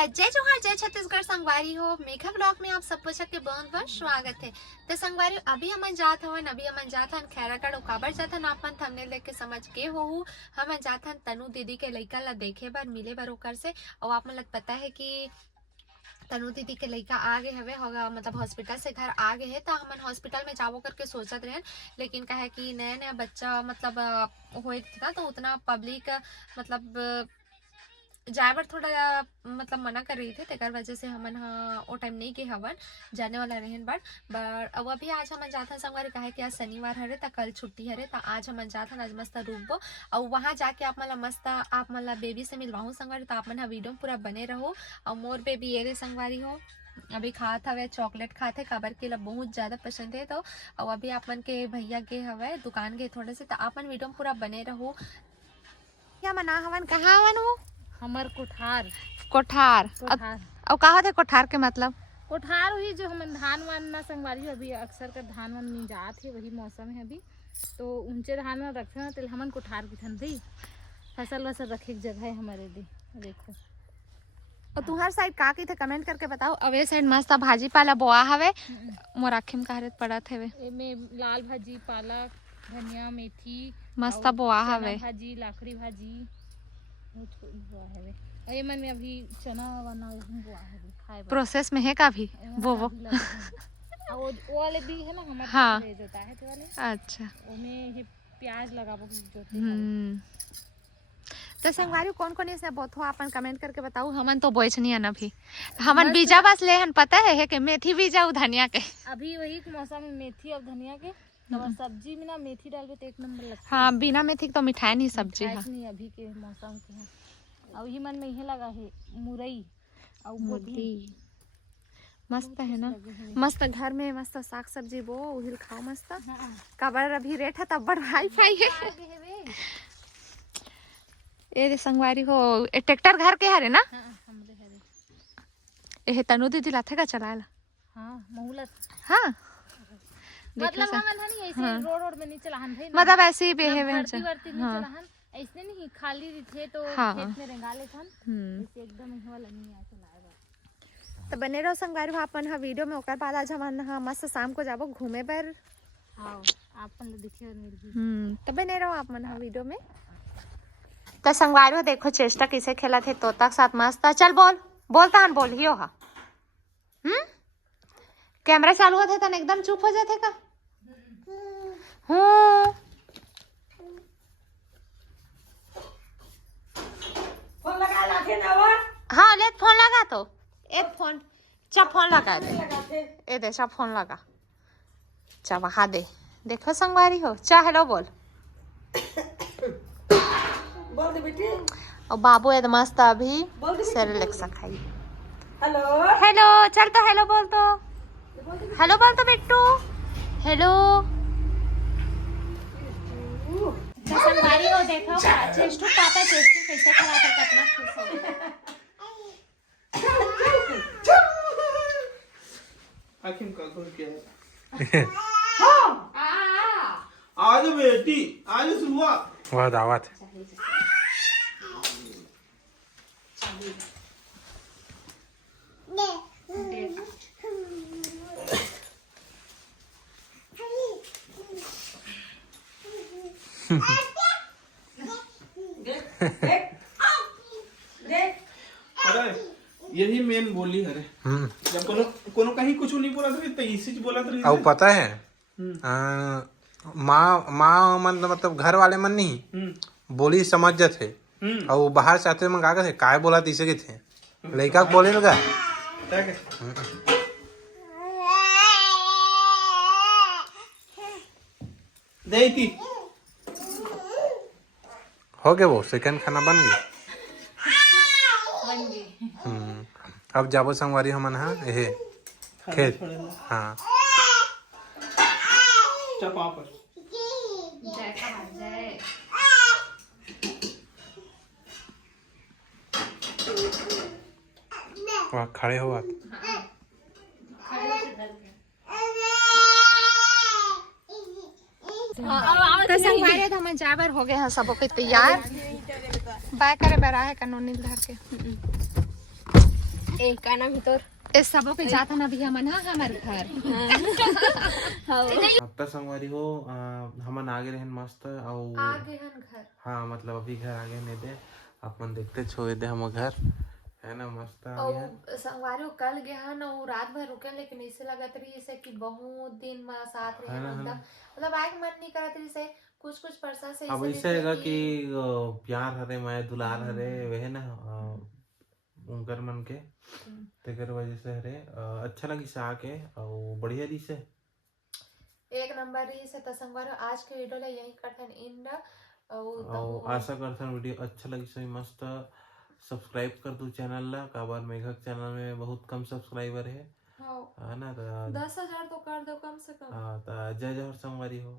जय जोहार जय छत्तीसगढ़ संगवारी हो मेघा ब्लॉग में आप सब के बहुत बहुत स्वागत है। तो संगवारी अभी हमन जात हन खैरागढ़ उकाबर जात हन। आपन थंबनेल देख के समझ के हो हमन जात हन तनु दीदी के लइका ला देखे बर मिले बर ओकर से। और आप मन ला पता है कि तनु दीदी के लइका आ गए हवे होगा मतलब हॉस्पिटल से घर आ गए है। तो हमन हॉस्पिटल में जाबो करके सोचत रहे, लेकिन कहे कि नया नया बच्चा मतलब होए था तो उतना पब्लिक मतलब जाए बर थोड़ा मतलब मना कर रही थे, तेकर वजह से हमन ओ टाइम नहीं गए हवन जाने वाला रहन बर अब अभी आज हमन जाथन संगवारी कहे कि आज शनिवार हरे त कल छुट्टी हरे। त आज हमन जाथन आज मस्त रुकबो और वहां जाके आप मन मस्त आप मन बेबी से मिलवाहू संगवारी। तो आप मन वीडियो पूरा बने रहो। और मोर बेबी ये संगवारी हो अभी खात हवे चॉकलेट खाते काबर के ला बहुत ज्यादा पसंद है। तो और अभी आप मन के भैया के हवे दुकान के थोड़े से, तो आप मन वीडियो पूरा बने रहो। क्या मना हवन कहाँ हवन वो हमर कोठार और कहा थे कोठार के मतलब कोठार हुई जो हम धान वान ना संगवारी अभी अक्सर कर धान वान नहीं जात है, वही मौसम है अभी तो ऊंचे धान में रखते हैं। तो हमन कोठार की ठन दी फसल वसल रखे की जगह है हमारे दी। देखो और तुम्हार साइड का की थे कमेंट करके बताओ। अवे साइड मस्त भाजी पाला बोआ हवे मोर आँखी में कहरत पड़त हवे। एमे लाल भाजी पालक धनिया मेथी मस्त बोआ हवे भाजी लाखड़ी भाजी बुआ है। अरे मन में अभी चना वना बुआ है खाए प्रोसेस में है का भी वो वो वाले भी है ना हमारे हाँ देता है तो वाले अच्छा उसमें ये प्याज लगाबो जो तो संगवारी कौन कौन इसने बोथो अपन कमेंट करके बताओ। हमन तो बोइच नहीं है अभी हमन बीजा बस लेहन पता है कि मेथी बीजा और धनिया के अभी वही मौसम में मेथी और धनिया के और सब्जी में ना मेथी डाल के एक नंबर लगता है। हाँ बिना मेथी तो मिठाई नहीं सब्जी है नहीं अभी के मौसम के है। और ही मन में यही लगा है मुरई और गोभी मस्त है ना मस्त घर में मस्त साग सब्जी बो उहिल खाओ मस्त। कबर अभी रेट है तब बड़ हाई फाई है। ए संगवारी हो ए ट्रैक्टर घर के हरे ना हमरे हरे ए तनु दीदी लाथे का चलाला हां महुलत हां मतलब हमन नहीं ऐसे रोड में नहीं चलाहन भाई मतलब ऐसे ही बेहेवे हैं चलाहन ऐसे नहीं खाली थे तो खेत में रेंगा लेथन ऐसे एकदम ही वाला नहीं आ चलाएगा। तो बने रहो संगवारी अपन हा वीडियो में ओकर बाद आज हमन हा मस्त शाम को जाबो घूमे बर। हां आपन देखिए और मिल तो बने रहो आप मन हा वीडियो में। तो संगवारी देखो चेष्टा किसे खेला थे तोता के साथ मस्त चल बोलता हन बोलियो हा कैमरा चालू होते तन एकदम चुप हो जाते का फोन लगा लाथे ना वो हाँ ले फोन लगा तो एक फोन चा फोन लगा दे ए दे चा फोन लगा चा वहा दे देखो संगवारी हो चा हेलो बोल दे बेटी। और बाबू है मस्त अभी सेरेलेक्स खाई। हेलो हेलो चल तो हेलो बोल तो बिट्टू हेलो। संगवारी हो देखो चेष्टू पापा चेष्टू कैसे खड़ा था कितना खुश हो आखिम का खोल के आज बेटी आज सुबह वह दावत अरे यही मेन बोली हरे जब कोनो कहीं कुछ नहीं बोला तो इसी बोला तो अब पता है माँ मतलब घर वाले मन नहीं बोली समझ जाते और बाहर से आते मंगा के काय बोला तीसरे के थे लड़का बोले लगा देती हो गया वो सेकंड खाना बन गया अब जाबो संगवारी हमन हाँ ये खेत हाँ चपा पर वहाँ खड़े हो आप तो संगवारी हम जाबर हो गए हैं सबो के तैयार बाय करे बरा है कानूनी धर के ए का नाम है तोर इस सबों के जाता ना भी हमन हमार घर अब तक संगवारी हो हमन आगे रहन मस्त और आगे हन घर हाँ मतलब अभी घर आगे नहीं दे अपन देखते छोड़ दे हम घर है ना मस्त आगे और हैं। संगवारी कल गए हन और रात भर रुके लेकिन ऐसे लगत रही जैसे कि बहुत दिन में साथ रहे मतलब आए मन नहीं करत रही से कुछ परसा से अब ऐसे हैगा कि प्यार हरे मैं दुलार हरे वह ना उनकर मन के तेकर वजह से हरे अच्छा लगी से आके और बढ़िया दी से एक नंबर रही से तो संगवारी आज के वीडियो ला यही करथन इन और आशा करथन वीडियो अच्छा लगी से मस्त सब्सक्राइब कर दू चैनल ला काबर मेघक चैनल में बहुत कम सब्सक्राइबर है ना तो 10,000 तो कर दो कम से कम। हाँ तो जय जय संगवारी हो।